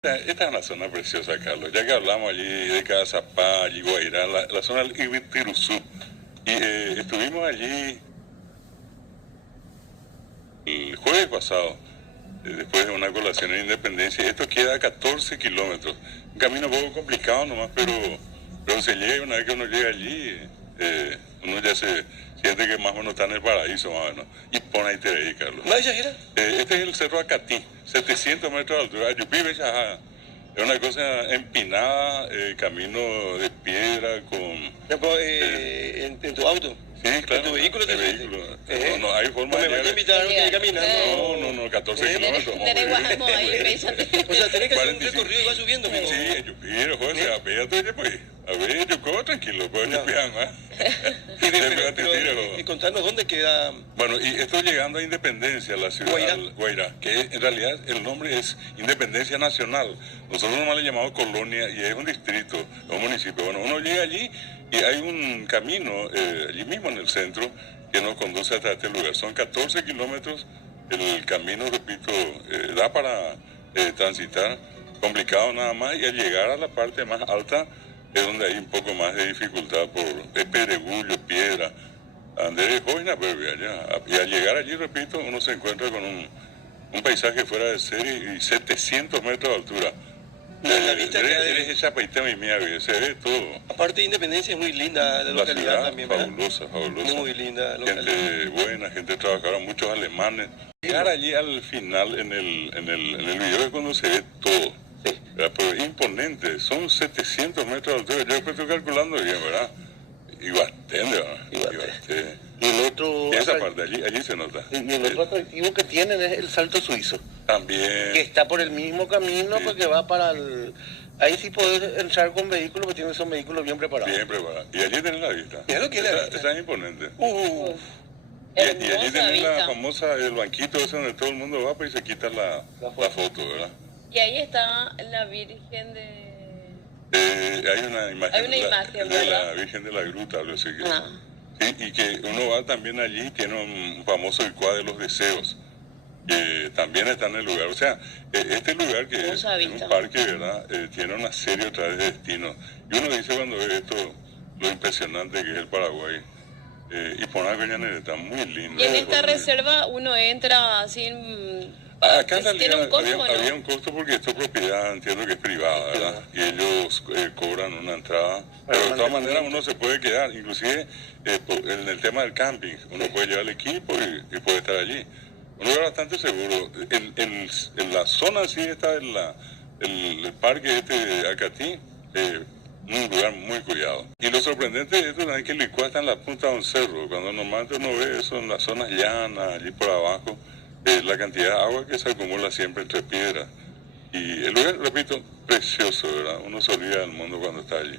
Esta es una zona preciosa, Carlos. Ya que hablamos allí de Cazapá, allí Guairá, la zona del Ibitiruzú. Y estuvimos allí el jueves pasado, después de una colación en Independencia. Esto queda a 14 kilómetros. Un camino un poco complicado nomás, pero se llega. Una vez que uno llega allí, uno ya se siente que más o menos está en el paraíso, más o menos. Y pone ahí te ahí, Carlos. Este es el Cerro Acatí, 700 metros de altura. Ayupí, Bechajá. Es una cosa empinada, camino de piedra con... ¿En tu auto? Sí, claro. ¿En tu vehículo? ¿En vehículo? No hay forma ¿Me de vas a llegar. invitar a caminando? No, 14 kilómetros. O sea, tenés que hacer un 45. recorrido y vas subiendo. Sí, yo quiero, José, apégate, pues. A ver, yo como tranquilo, pues yo pidan más. Y contarnos dónde queda. Bueno, y estoy llegando a Independencia, la ciudad Guairá, que en realidad el nombre es Independencia Nacional. Nosotros nomás le llamamos colonia y es un distrito, un municipio. Bueno, uno llega allí y hay un camino allí mismo en el centro que nos conduce hasta este lugar. Son 14 kilómetros, el camino, repito, da para transitar, complicado nada más, y al llegar a la parte más alta es donde hay un poco más de dificultad por pedregullo, piedra. Andrés Joina, pero allá. Y al llegar allí, repito, uno se encuentra con un paisaje fuera de serie y 700 metros de altura. La vista eres esa paitema y mía, se ve todo. Aparte de Independencia es muy linda la localidad ciudad, también, ¿verdad? fabulosa. Muy linda la localidad. Gente buena, gente trabajadora, muchos alemanes. Llegar allí al final, en el video es cuando se ve todo. Sí. Pero es imponente, son 700 metros de altura. Yo después estoy calculando bien, ¿verdad? Iguatende, ¿verdad? Iguatende. Y el otro, Y esa parte, allí se nota. y el otro atractivo que tienen es el salto suizo, También. que está por el mismo camino, Sí. porque va para el... Ahí sí podés entrar con vehículos, porque tienen son vehículos bien preparados. Bien preparado. Y allí tenés la vista. Mira lo que es la vista. Esa es imponente. Uf. Y allí Hermosa tenés la vista. famosa, el banquito ese donde todo el mundo va pues, y se quita la foto, ¿verdad? Y ahí está la Virgen de... Hay una imagen, Hay una imagen, de la ¿verdad? Virgen de la Gruta, algo así que... Ah. Sí, y que uno va también allí, tiene un famoso licuado de los deseos, que también está en el lugar. O sea, este lugar que es Hermosa un vista. parque, ¿verdad? Tiene una serie otra vez de destinos. Y uno dice cuando ve esto, lo impresionante que es el Paraguay. Y Ponaco está muy lindo. Y en esta reserva uno entra sin... Acá en ¿Tiene realidad un costo o no? había un costo porque esto es propiedad, entiendo que es privada, ¿verdad? Y ellos cobran una entrada. Pero de todas maneras uno se puede quedar, inclusive en el tema del camping, uno puede llevar el equipo y puede estar allí. Uno es bastante seguro. En la zona así está el parque este de Acatí, un lugar muy cuidado. Y lo sorprendente de esto es que el licuado está en la punta de un cerro. Cuando normalmente uno ve eso en las zonas llanas, allí por abajo, la cantidad de agua que se acumula siempre entre piedras. Y el lugar, repito, precioso, ¿verdad? Uno se olvida del mundo cuando está allí.